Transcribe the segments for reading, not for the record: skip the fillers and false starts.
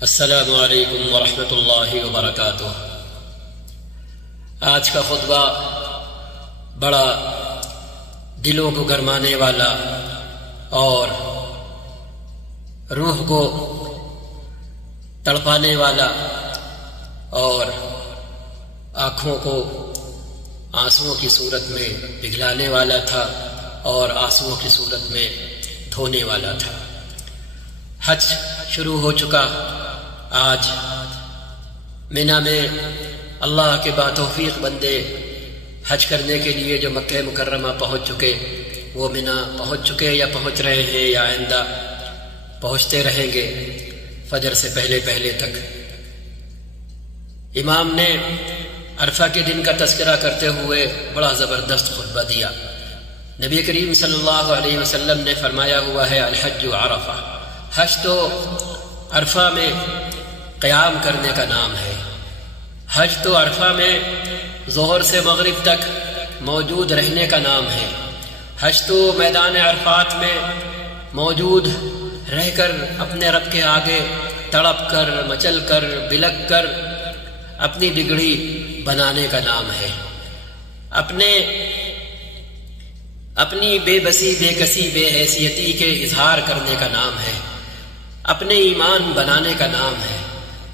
السلام علیکم ورحمۃ اللہ وبرکاتہ۔ آج کا خطبہ بڑا دلوں کو گرمانے والا اور روح کو تڑپانے والا اور آنکھوں کو آنسوؤں کی صورت میں پگھلانے والا تھا اور آنسوؤں کی صورت میں دھونے والا تھا۔ حج شروع ہو چکا۔ آج مینا میں اللہ کے باتوفیق بندے حج کرنے کے لیے جو مکہ مکرمہ پہنچ چکے، وہ مینا پہنچ چکے یا پہنچ رہے ہیں یا آئندہ پہنچتے رہیں گے فجر سے پہلے پہلے تک۔ امام نے عرفہ کے دن کا تذکرہ کرتے ہوئے بڑا زبردست خطبہ دیا۔ نبی کریم صلی اللہ علیہ وسلم نے فرمایا ہوا ہے الحج عرفہ، حج تو عرفہ میں قیام کرنے کا نام ہے۔ حج تو عرفہ میں ظہر سے مغرب تک موجود رہنے کا نام ہے۔ حج تو میدان عرفات میں موجود رہ کر اپنے رب کے آگے تڑپ کر مچل کر بلک کر اپنی بگڑی بنانے کا نام ہے۔ اپنی بے بسی بے کسی بے حیثیتی کے اظہار کرنے کا نام ہے۔ اپنے ایمان بنانے کا نام ہے۔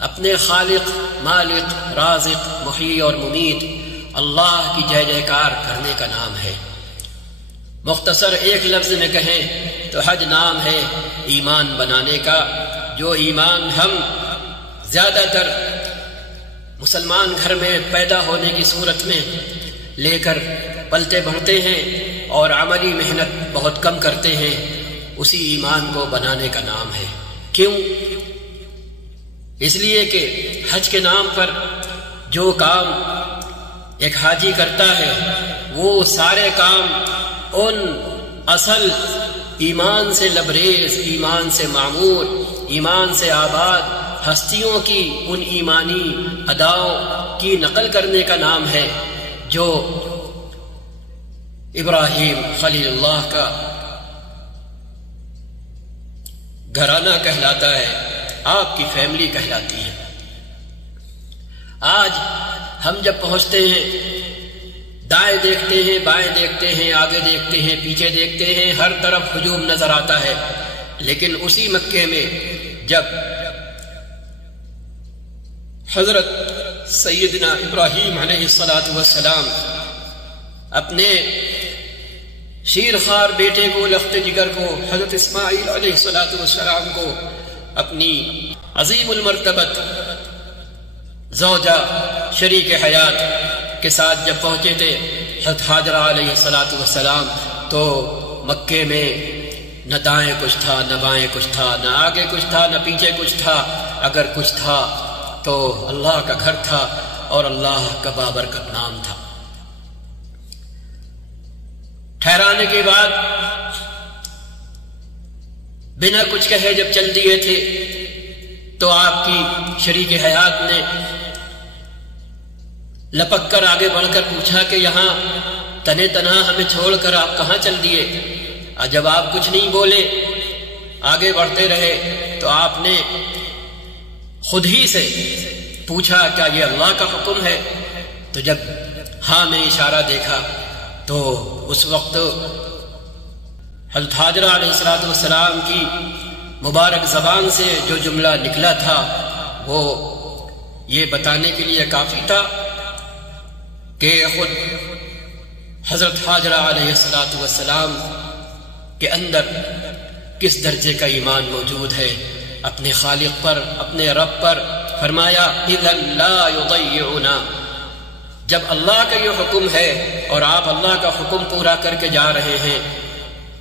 اپنے خالق مالک رازق محیی اور ممیت اللہ کی جے جے کار کرنے کا نام ہے۔ مختصر ایک لفظ میں کہیں تو حج نام ہے ایمان بنانے کا، جو ایمان ہم زیادہ تر مسلمان گھر میں پیدا ہونے کی صورت میں لے کر پلتے بڑھتے ہیں اور عملی محنت بہت کم کرتے ہیں، اسی ایمان کو بنانے کا نام ہے۔ کیوں؟ اس لیے کہ حج کے نام پر جو کام ایک حاجی کرتا ہے وہ سارے کام ان اصل ایمان سے لبریز، ایمان سے معمور، ایمان سے آباد ہستیوں کی ان ایمانی اداؤں کی نقل کرنے کا نام ہے جو ابراہیم خلیل اللہ کا گھرانہ کہلاتا ہے، آپ کی فیملی کہلاتی ہے۔ آج ہم جب پہنچتے ہیں دائیں دیکھتے ہیں بائیں دیکھتے ہیں آگے دیکھتے ہیں پیچھے دیکھتے ہیں، ہر طرف ہجوم نظر آتا ہے، لیکن اسی مکے میں جب حضرت سیدنا ابراہیم علیہ السلام اپنے شیرخوار بیٹے کو لخت جگر کو حضرت اسماعیل علیہ السلام کو اپنی عظیم المرتبت زوجہ شریک حیات کے ساتھ جب پہنچے تھے حضرت حاجرہ علیہ السلام، تو مکے میں نہ دائیں کچھ تھا نہ بائیں کچھ تھا، نہ آگے کچھ تھا نہ پیچھے کچھ تھا۔ اگر کچھ تھا تو اللہ کا گھر تھا اور اللہ کا بابرکت نام تھا۔ ٹھہرانے کے بعد بنا کچھ کہے جب چل دیے تھے تو آپ کی شریک حیات نے لپک کر آگے بڑھ کر پوچھا کہ یہاں تنے تنہا ہمیں چھوڑ کر آپ کہاں چل دیے؟ جب آپ کچھ نہیں بولے آگے بڑھتے رہے تو آپ نے خود ہی سے پوچھا کیا یہ اللہ کا حکم ہے؟ تو جب ہاں میں اشارہ دیکھا تو اس وقت حضرت حاجرہ علیہ السلام کی مبارک زبان سے جو جملہ نکلا تھا وہ یہ بتانے کے لیے کافی تھا کہ خود حضرت حاجرہ علیہ السلام کے اندر کس درجے کا ایمان موجود ہے اپنے خالق پر، اپنے رب پر۔ فرمایا اذا لا یضیعنا، جب اللہ کا یہ حکم ہے اور آپ اللہ کا حکم پورا کر کے جا رہے ہیں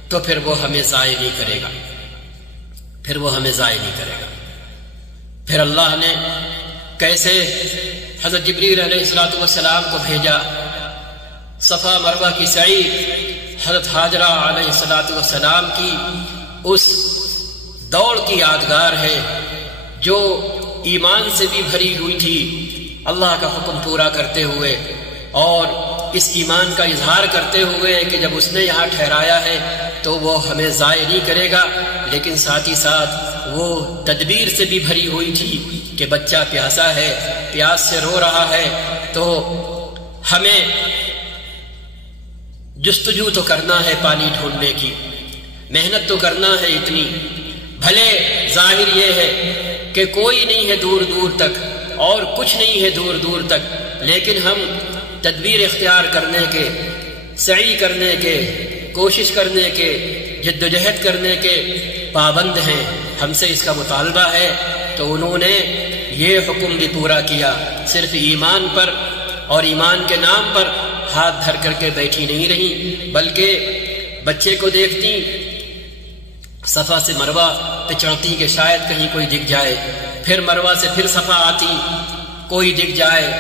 تو پھر وہ ہمیں ضائع نہیں کرے گا، پھر وہ ہمیں ضائع نہیں کرے گا۔ پھر اللہ نے کیسے حضرت جبریل علیہ السلام کو بھیجا، صفا مروہ کی سعی حضرت حاجرہ علیہ السلام کی اس دوڑ کی یادگار ہے جو ایمان سے بھی بھری ہوئی تھی، اللہ کا حکم پورا کرتے ہوئے اور اس ایمان کا اظہار کرتے ہوئے کہ جب اس نے یہاں ٹھہرایا ہے تو وہ ہمیں ضائع نہیں کرے گا، لیکن ساتھ ہی ساتھ وہ تدبیر سے بھی بھری ہوئی تھی کہ بچہ پیاسا ہے، پیاس سے رو رہا ہے، تو ہمیں جستجو تو کرنا ہے پانی ڈھونڈنے کی، محنت تو کرنا ہے اتنی، بھلے ظاہر یہ ہے کہ کوئی نہیں ہے دور دور تک اور کچھ نہیں ہے دور دور تک، لیکن ہم تدبیر اختیار کرنے کے، سعی کرنے کے، کوشش کرنے کے، جد و جہد کرنے کے پابند ہیں، ہم سے اس کا مطالبہ ہے۔ تو انہوں نے یہ حکم بھی پورا کیا، صرف ایمان پر اور ایمان کے نام پر ہاتھ دھر کر کے بیٹھی نہیں رہی، بلکہ بچے کو دیکھتی صفا سے مروہ پہ چڑھتی کہ شاید کہیں کوئی دکھ جائے، پھر مروہ سے پھر صفا آتی، کوئی دکھ جائے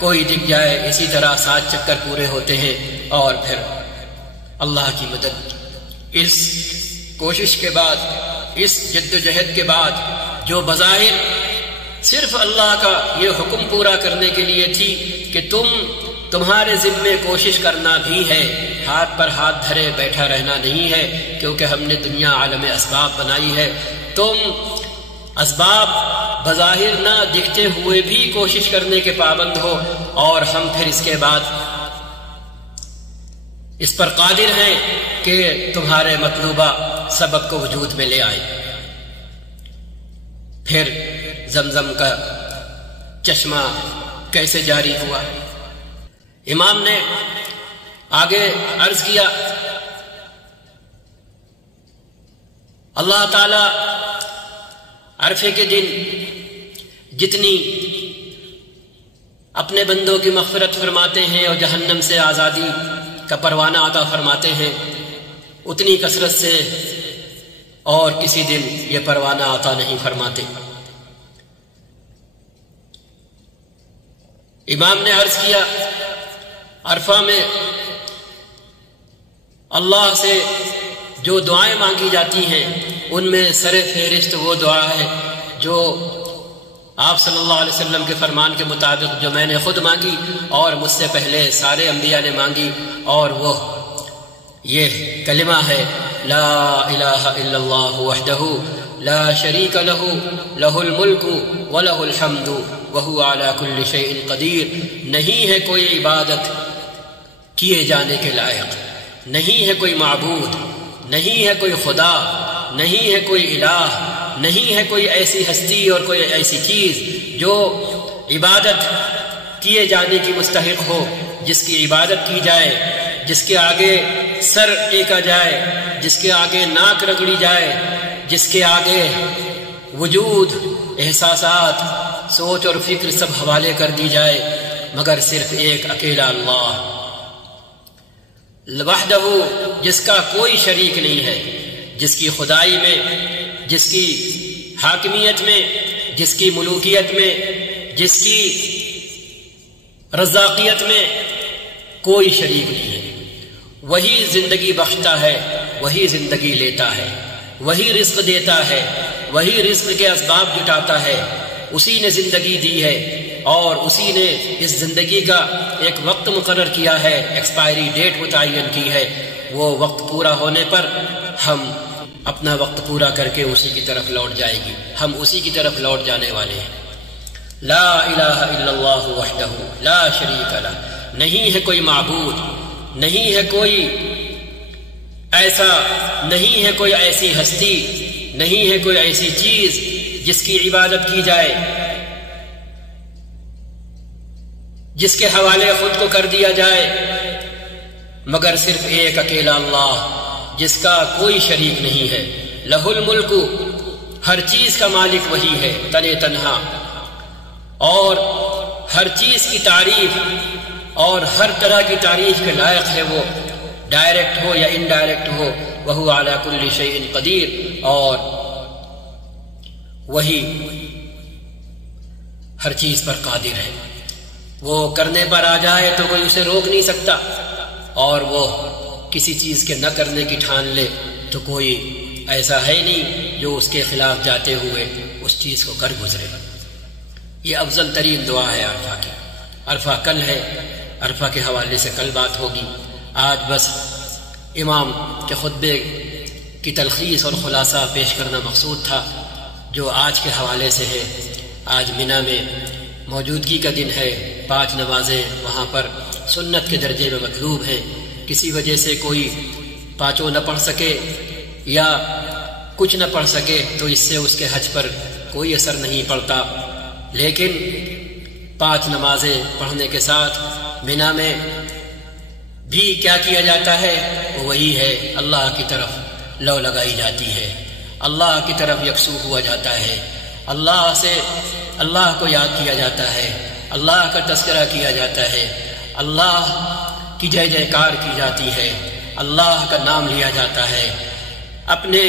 کوئی دکھ جائے، اسی طرح 7 چکر پورے ہوتے ہیں، اور پھر اللہ کی مدد۔ اس کوشش کے بعد، اس جد و جہد کے بعد، جو بظاہر صرف اللہ کا یہ حکم پورا کرنے کے لیے تھی کہ تمہارے ذمے کوشش کرنا بھی ہے، ہاتھ پر ہاتھ دھرے بیٹھا رہنا نہیں ہے، کیونکہ ہم نے دنیا عالم اسباب بنائی ہے، تم اسباب بظاہر نہ دکھتے ہوئے بھی کوشش کرنے کے پابند ہو، اور ہم پھر اس کے بعد اس پر قادر ہیں کہ تمہارے مطلوبہ سبب کو وجود میں لے آئے۔ پھر زمزم کا چشمہ کیسے جاری ہوا؟ امام نے آگے عرض کیا، اللہ تعالی عرفے کے دن جتنی اپنے بندوں کی مغفرت فرماتے ہیں اور جہنم سے آزادی کا پروانہ عطا فرماتے ہیں، اتنی کثرت سے اور کسی دن یہ پروانہ عطا نہیں فرماتے۔ امام نے عرض کیا، عرفہ میں اللہ سے جو دعائیں مانگی جاتی ہیں ان میں سر فہرست وہ دعا ہے جو آپ صلی اللہ علیہ وسلم کے فرمان کے مطابق جو میں نے خود مانگی اور مجھ سے پہلے سارے انبیاء نے مانگی، اور وہ یہ کلمہ ہے، لا الہ الا اللہ وحدہ لا شریک لہ لہ الملک ولہ الحمد وہو علی کل شیء قدیر۔ نہیں ہے کوئی عبادت کیے جانے کے لائق، نہیں ہے کوئی معبود، نہیں ہے کوئی خدا، نہیں ہے کوئی الہ، نہیں ہے کوئی ایسی ہستی اور کوئی ایسی چیز جو عبادت کیے جانے کی مستحق ہو، جس کی عبادت کی جائے، جس کے آگے سر ٹیکا جائے، جس کے آگے ناک رگڑی جائے، جس کے آگے وجود، احساسات، سوچ اور فکر سب حوالے کر دی جائے، مگر صرف ایک اکیلا اللہ وحدہ، جس کا کوئی شریک نہیں ہے، جس کی خدائی میں، جس کی حاکمیت میں، جس کی ملوکیت میں، جس کی رزاقیت میں کوئی شریک نہیں ہے۔ وہی زندگی بخشتا ہے، وہی زندگی لیتا ہے، وہی رزق دیتا ہے، وہی رزق کے اسباب جٹاتا ہے، اسی نے زندگی دی ہے، اور اسی نے اس زندگی کا ایک وقت مقرر کیا ہے، ایکسپائری ڈیٹ متعین کی ہے۔ وہ وقت پورا ہونے پر ہم اپنا وقت پورا کر کے اسی کی طرف لوٹ جائے گی، ہم اسی کی طرف لوٹ جانے والے ہیں۔ لا الہ الا اللہ وحدہ لا شریک لہ، نہیں ہے کوئی معبود، نہیں ہے کوئی ایسا، نہیں ہے کوئی ایسی ہستی، نہیں ہے کوئی ایسی چیز جس کی عبادت کی جائے، جس کے حوالے خود کو کر دیا جائے، مگر صرف ایک اکیلا اللہ جس کا کوئی شریک نہیں ہے۔ لہ الملک، ہر چیز کا مالک وہی ہے تنے تنہا، اور ہر چیز کی تعریف اور ہر طرح کی تعریف کے لائق ہے، وہ ڈائریکٹ ہو یا انڈائریکٹ ہو، وہو علی کل شیء قدیر، اور وہی ہر چیز پر قادر ہے۔ وہ کرنے پر آ جائے تو کوئی اسے روک نہیں سکتا، اور وہ کسی چیز کے نہ کرنے کی ٹھان لے تو کوئی ایسا ہے نہیں جو اس کے خلاف جاتے ہوئے اس چیز کو کر گزرے۔ یہ افضل ترین دعا ہے عرفہ کی۔ عرفہ کل ہے، عرفہ کے حوالے سے کل بات ہوگی. آج بس امام کے خطبے کی تلخیص اور خلاصہ پیش کرنا مقصود تھا جو آج کے حوالے سے ہے. آج منا میں موجودگی کا دن ہے. 5 نمازیں وہاں پر سنت کے درجے میں مطلوب ہیں. کسی وجہ سے کوئی 5 نہ پڑھ سکے یا کچھ نہ پڑھ سکے تو اس سے اس کے حج پر کوئی اثر نہیں پڑتا، لیکن 5 نمازیں پڑھنے کے ساتھ منا میں بھی کیا کیا جاتا ہے وہ وہی ہے، اللہ کی طرف لو لگائی جاتی ہے، اللہ کی طرف یکسو ہوا جاتا ہے، اللہ کو یاد کیا جاتا ہے، اللہ کا تذکرہ کیا جاتا ہے، اللہ کی جے جے کار کی جاتی ہے، اللہ کا نام لیا جاتا ہے، اپنے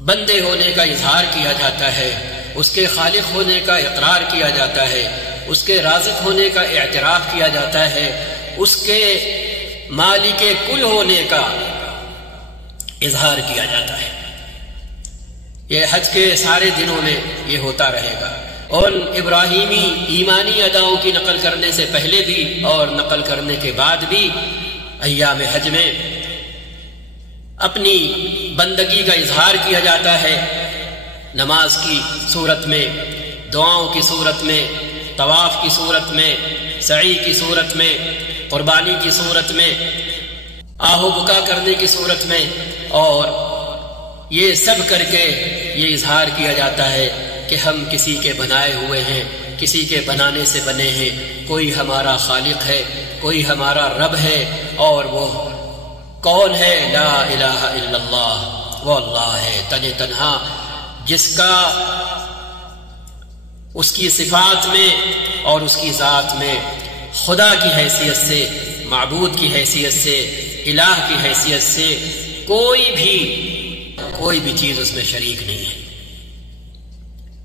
بندے ہونے کا اظہار کیا جاتا ہے، اس کے خالق ہونے کا اقرار کیا جاتا ہے، اس کے رازق ہونے کا اعتراف کیا جاتا ہے، اس کے مالک کل ہونے کا اظہار کیا جاتا ہے. یہ حج کے سارے دنوں میں یہ ہوتا رہے گا. اور ابراہیمی ایمانی اداؤں کی نقل کرنے سے پہلے بھی اور نقل کرنے کے بعد بھی ایام حج میں اپنی بندگی کا اظہار کیا جاتا ہے، نماز کی صورت میں، دعاؤں کی صورت میں، طواف کی صورت میں، سعی کی صورت میں، قربانی کی صورت میں، آہو بکا کرنے کی صورت میں، اور یہ سب کر کے یہ اظہار کیا جاتا ہے کہ ہم کسی کے بنائے ہوئے ہیں، کسی کے بنانے سے بنے ہیں، کوئی ہمارا خالق ہے، کوئی ہمارا رب ہے، اور وہ کون ہے؟ لا الہ الا اللہ، وہ اللہ ہے تن تنہا، جس کا اس کی صفات میں اور اس کی ذات میں خدا کی حیثیت سے، معبود کی حیثیت سے، الہ کی حیثیت سے کوئی بھی چیز اس میں شریک نہیں ہے.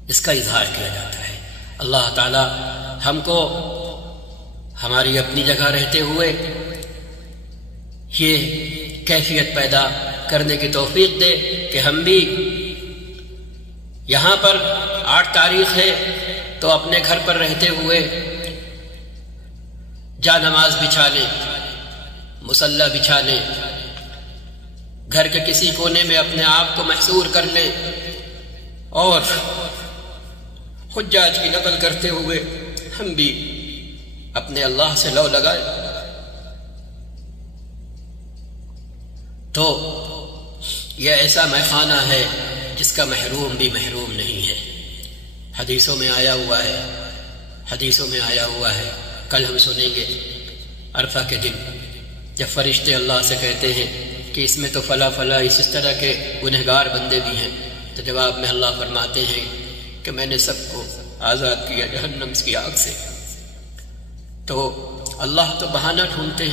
اس کا اظہار کیا جاتا ہے. اللہ تعالی ہم کو ہماری اپنی جگہ رہتے ہوئے یہ کیفیت پیدا کرنے کی توفیق دے کہ ہم بھی یہاں پر 8 تاریخ ہے تو اپنے گھر پر رہتے ہوئے جا نماز بچھا لیں، مصلی بچھا لیں، گھر کے کسی کونے میں اپنے آپ کو محصور کر لیں، اور حجاج کی نقل کرتے ہوئے ہم بھی اپنے اللہ سے لو لگائیں. تو یہ ایسا میخانہ ہے جس کا محروم بھی محروم نہیں ہے. حدیثوں میں آیا ہوا ہے. کل ہم سنیں گے عرفہ کے دن جب فرشتے اللہ سے کہتے ہیں کہ اس میں تو فلاں اس طرح کے گنہگار بندے بھی ہیں، تو جواب میں اللہ فرماتے ہیں کہ میں نے سب کو آزاد کیا جہنم کی آگ سے. تو اللہ تو بہانہ ڈھونڈتے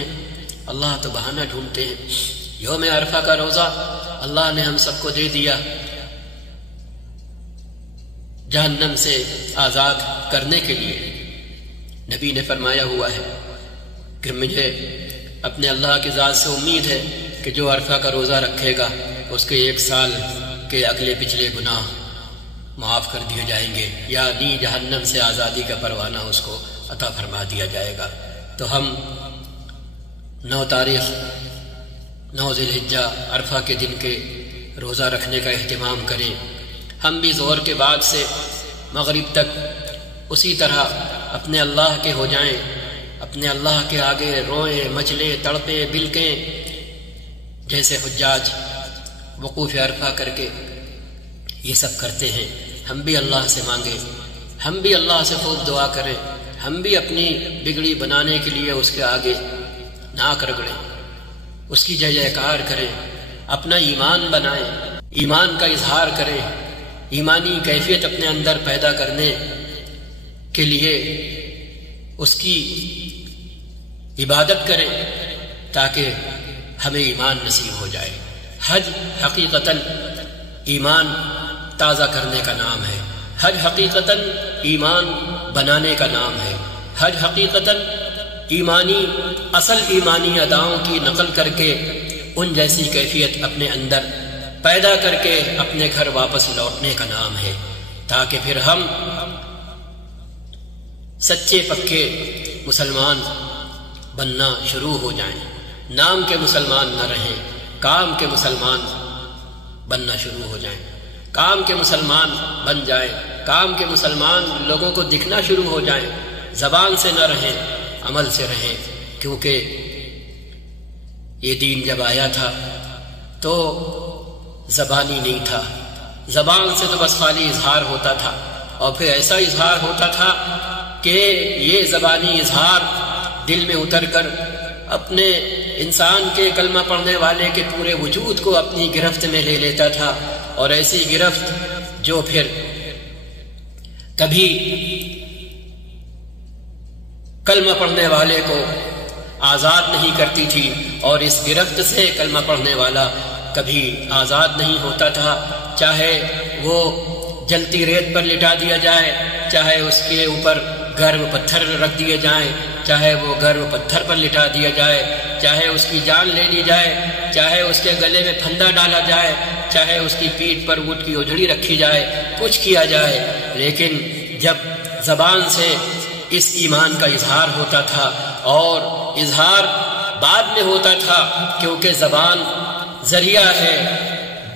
ہیں. یوم عرفہ کا روزہ اللہ نے ہم سب کو دے دیا جہنم سے آزاد کرنے کے لیے. نبی نے فرمایا ہوا ہے کہ مجھے اپنے اللہ کی ذات سے امید ہے کہ جو عرفہ کا روزہ رکھے گا اس کے 1 سال کے اگلے پچھلے گناہ معاف کر دیے جائیں گے، یعنی جہنم سے آزادی کا پروانہ اس کو عطا فرما دیا جائے گا. تو ہم 9 تاریخ 9 ذی الحجہ عرفہ کے دن کے روزہ رکھنے کا اہتمام کریں. ہم بھی ظہر کے بعد سے مغرب تک اسی طرح اپنے اللہ کے ہو جائیں، اپنے اللہ کے آگے روئیں، مچلیں، تڑپیں، بلکیں، جیسے حجاج وقوف عرفہ کر کے یہ سب کرتے ہیں. ہم بھی اللہ سے مانگیں، ہم بھی اللہ سے خوب دعا کریں، ہم بھی اپنی بگڑی بنانے کے لیے اس کے آگے ناک رگڑیں، اس کی جے جیکار کریں، اپنا ایمان بنائیں، ایمان کا اظہار کریں، ایمانی کیفیت اپنے اندر پیدا کرنے کے لیے اس کی عبادت کریں تاکہ ہمیں ایمان نصیب ہو جائے. حج حقیقتاً ایمان تازہ کرنے کا نام ہے. حج حقیقتاً ایمان بنانے کا نام ہے. حج حقیقتاً اصل ایمانی اداؤں کی نقل کر کے ان جیسی کیفیت اپنے اندر پیدا کر کے اپنے گھر واپس لوٹنے کا نام ہے، تاکہ پھر ہم سچے پکے مسلمان بننا شروع ہو جائیں، نام کے مسلمان نہ رہیں، کام کے مسلمان بننا شروع ہو جائیں، کام کے مسلمان بن جائیں، کام کے مسلمان لوگوں کو دکھنا شروع ہو جائیں، زبان سے نہ رہیں، عمل سے رہیں، کیونکہ یہ دین جب آیا تھا تو زبانی نہیں تھا، زبان سے تو بس خالی اظہار ہوتا تھا، اور پھر ایسا اظہار ہوتا تھا کہ یہ زبانی اظہار دل میں اتر کر اپنے انسان کے کلمہ پڑھنے والے کے پورے وجود کو اپنی گرفت میں لے لیتا تھا، اور ایسی گرفت جو پھر کبھی کلمہ پڑھنے والے کو آزاد نہیں کرتی تھی، اور اس گرفت سے کلمہ پڑھنے والا کبھی آزاد نہیں ہوتا تھا، چاہے وہ جلتی ریت پر لٹا دیا جائے، چاہے اس کے اوپر گرم پتھر رکھ دیے جائیں، چاہے وہ گرم پتھر پر لٹا دیا جائے، چاہے اس کی جان لے لی جائے، چاہے اس کے گلے میں پھندا ڈالا جائے، چاہے اس کی پیٹھ پر اونٹ کی اجڑی رکھی جائے، کچھ کیا جائے، لیکن جب زبان سے اس ایمان کا اظہار ہوتا تھا، اور اظہار بعد میں ہوتا تھا کیونکہ زبان ذریعہ ہے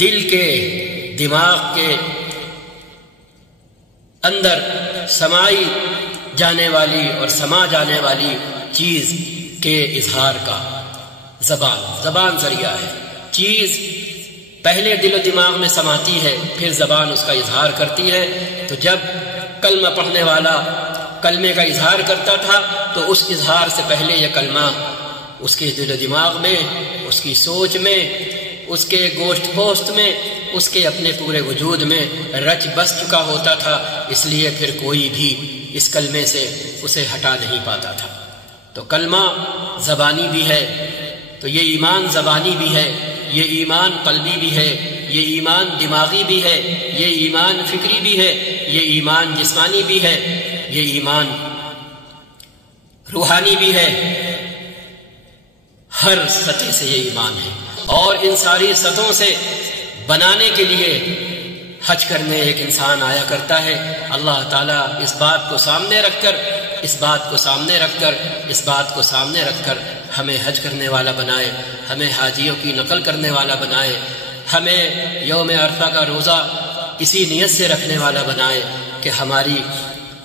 دل کے، دماغ کے اندر سمائی جانے والی اور سما جانے والی چیز کے اظہار کا۔ زبان ذریعہ ہے، چیز پہلے دل و دماغ میں سماتی ہے، پھر زبان اس کا اظہار کرتی ہے۔ تو جب کلمہ پڑھنے والا کلمے کا اظہار کرتا تھا تو اس اظہار سے پہلے یہ کلمہ اس کے دل و دماغ میں، اس کی سوچ میں، اس کے گوشت پوست میں، اس کے اپنے پورے وجود میں رچ بس چکا ہوتا تھا، اس لیے پھر کوئی بھی اس کلمے سے اسے ہٹا نہیں پاتا تھا۔ تو کلمہ زبانی بھی ہے، تو یہ ایمان زبانی بھی ہے، یہ ایمان قلبی بھی ہے، یہ ایمان دماغی بھی ہے، یہ ایمان فکری بھی ہے، یہ ایمان جسمانی بھی ہے، یہ ایمان روحانی بھی ہے، ہر سطح سے یہ ایمان ہے۔ اور ان ساری سطحوں سے بنانے کے لیے حج کرنے ایک انسان آیا کرتا ہے۔ اللہ تعالیٰ اس بات کو سامنے رکھ کر ہمیں حج کرنے والا بنائے، ہمیں حاجیوں کی نقل کرنے والا بنائے، ہمیں یوم عرفہ کا روزہ اسی نیت سے رکھنے والا بنائے کہ ہماری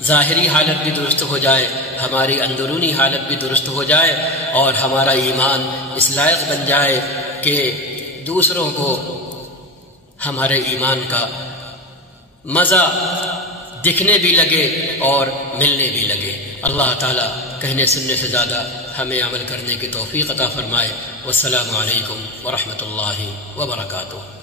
ظاہری حالت بھی درست ہو جائے، ہماری اندرونی حالت بھی درست ہو جائے، اور ہمارا ایمان اس لائق بن جائے کہ دوسروں کو ہمارے ایمان کا مزہ دکھنے بھی لگے اور ملنے بھی لگے۔ اللہ تعالیٰ کہنے سننے سے زیادہ ہمیں عمل کرنے کی توفیق عطا فرمائے۔ والسلام علیکم ورحمۃ اللہ وبرکاتہ۔